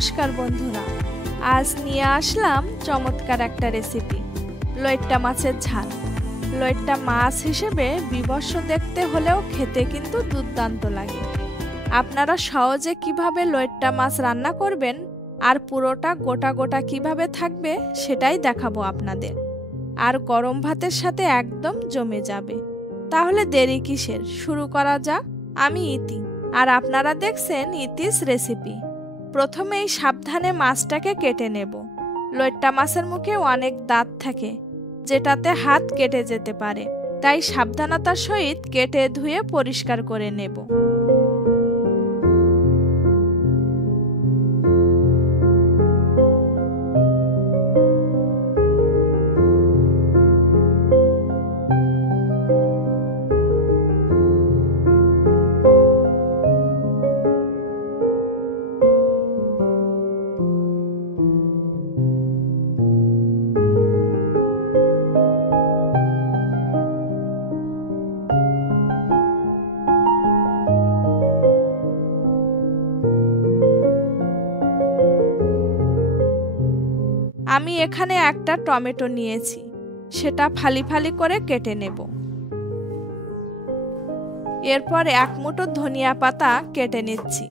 নমস্কার বন্ধুরা, আজ নিয়ে আসলাম চমৎকার একটা রেসিপি, লইট্টা মাছের ঝাল। লইট্টা মাছ হিসেবে বিভৎস দেখতে হলেও খেতে কিন্তু দুর্দান্ত লাগে। আপনারা সহজে কিভাবে লইট্টা মাছ রান্না করবেন আর পুরোটা গোটা গোটা কিভাবে থাকবে সেটাই দেখাবো আপনাদের। আর গরম ভাতের সাথে একদম জমে যাবে। তাহলে দেরি কিসের, শুরু করা যাক। আমি ইতি আর আপনারা দেখছেন ইতিস রেসিপি। প্রথমেই সাবধানে মাছটাকে কেটে নেব। লইট্টা মাছের মুখে অনেক দাঁত থাকে, যেটাতে হাত কেটে যেতে পারে, তাই সাবধানতার সহিত কেটে ধুয়ে পরিষ্কার করে নেব। আমি এখানে একটা টমেটো নিয়েছি, সেটা ফালি ফালি করে কেটে নেব। এরপর এক মুঠো ধনিয়া পাতা কেটে নিচ্ছি।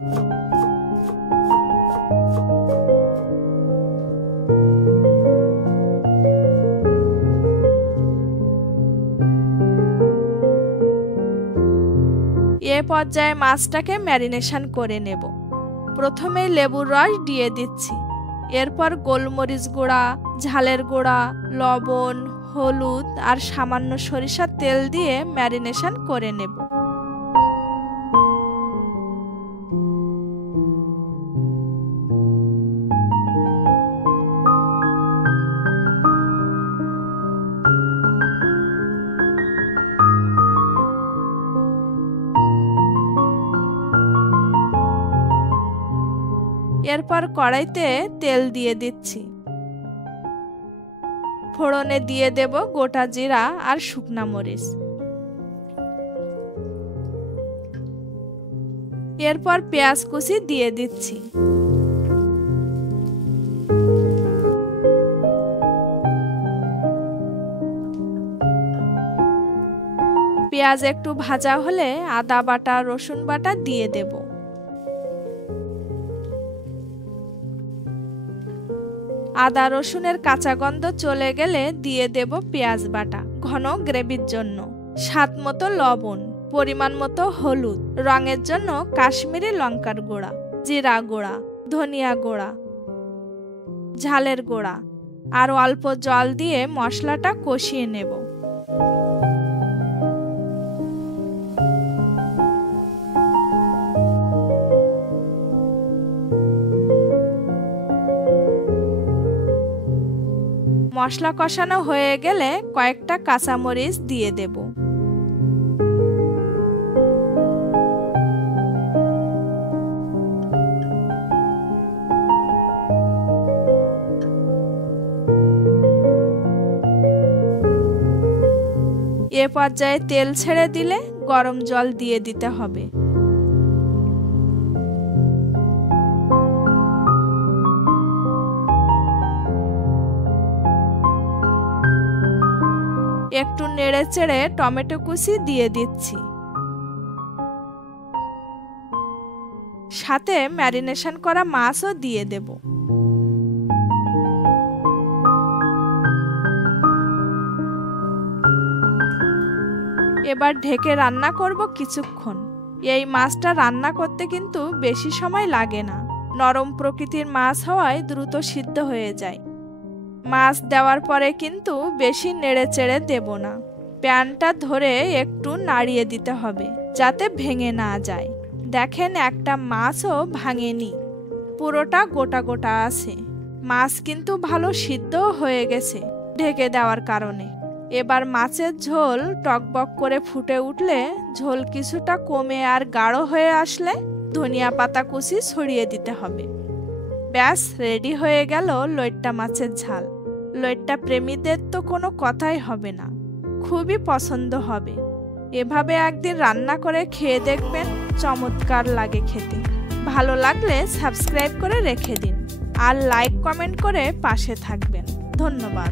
এ পর্যায়ে মাছটাকে ম্যারিনেশন করে নেব। প্রথমে লেবুর রস দিয়ে দিচ্ছি, এরপর গোলমরিচ গুঁড়া, ঝালের গুঁড়া, লবণ, হলুদ আর সামান্য সরিষার তেল দিয়ে ম্যারিনেশন করে নেব। এরপর কড়াইতে তেল দিয়ে দিচ্ছি। ফোড়নে দিয়ে দেব গোটা জিরা আর শুকনা মরিচ। এরপর পেঁয়াজ কুচি দিয়ে দিচ্ছি। পেঁয়াজ একটু ভাজা হলে আদা বাটা, রসুন বাটা দিয়ে দেব। আদা রসুনের কাঁচা গন্ধ চলে গেলে দিয়ে দেব পেঁয়াজ বাটা। ঘন গ্রেভির জন্য স্বাদ মতো লবণ, পরিমাণ মতো হলুদ, রঙের জন্য কাশ্মীরি লঙ্কার গুঁড়া, জিরা গুঁড়া, ধনিয়া গুঁড়া, ঝালের গুঁড়া আর অল্প জল দিয়ে মশলাটা কষিয়ে নেব। মশলা কষানো হয়ে গেলে কয়েকটা কাঁচামরিচ দিয়ে দেব। এ পর্যায়ে তেল ছেড়ে দিলে গরম জল দিয়ে দিতে হবে। একটু নেড়ে চেড়ে টমেটো কুচি দিয়ে দিচ্ছি, সাথে ম্যারিনেশন করা মাছও দিয়ে দেব। এবার ঢেকে রান্না করব কিছুক্ষণ। এই মাছটা রান্না করতে কিন্তু বেশি সময় লাগে না, নরম প্রকৃতির মাছ হওয়ায় দ্রুত সিদ্ধ হয়ে যায়। মাছ দেওয়ার পরে কিন্তু বেশি নেড়ে চেড়ে দেব না। প্যানটা ধরে একটু নাড়িয়ে দিতে হবে যাতে ভেঙে না যায়। দেখেন একটা মাছও ভাঙেনি, পুরোটা গোটা গোটা আছে। মাছ কিন্তু ভালো সিদ্ধ হয়ে গেছে ঢেকে দেওয়ার কারণে। এবার মাছের ঝোল টকবক করে ফুটে উঠলে, ঝোল কিছুটা কমে আর গাঢ় হয়ে আসলে ধনিয়া পাতা কুচি ছড়িয়ে দিতে হবে। ব্যাস, রেডি হয়ে গেল লইট্টা মাছের ঝাল। লইট্টা প্রেমীদের তো কোনো কথাই হবে না, খুবই পছন্দ হবে। এভাবে একদিন রান্না করে খেয়ে দেখবেন, চমৎকার লাগে খেতে। ভালো লাগলে সাবস্ক্রাইব করে রেখে দিন। আর লাইক কমেন্ট করে পাশে থাকবেন। ধন্যবাদ।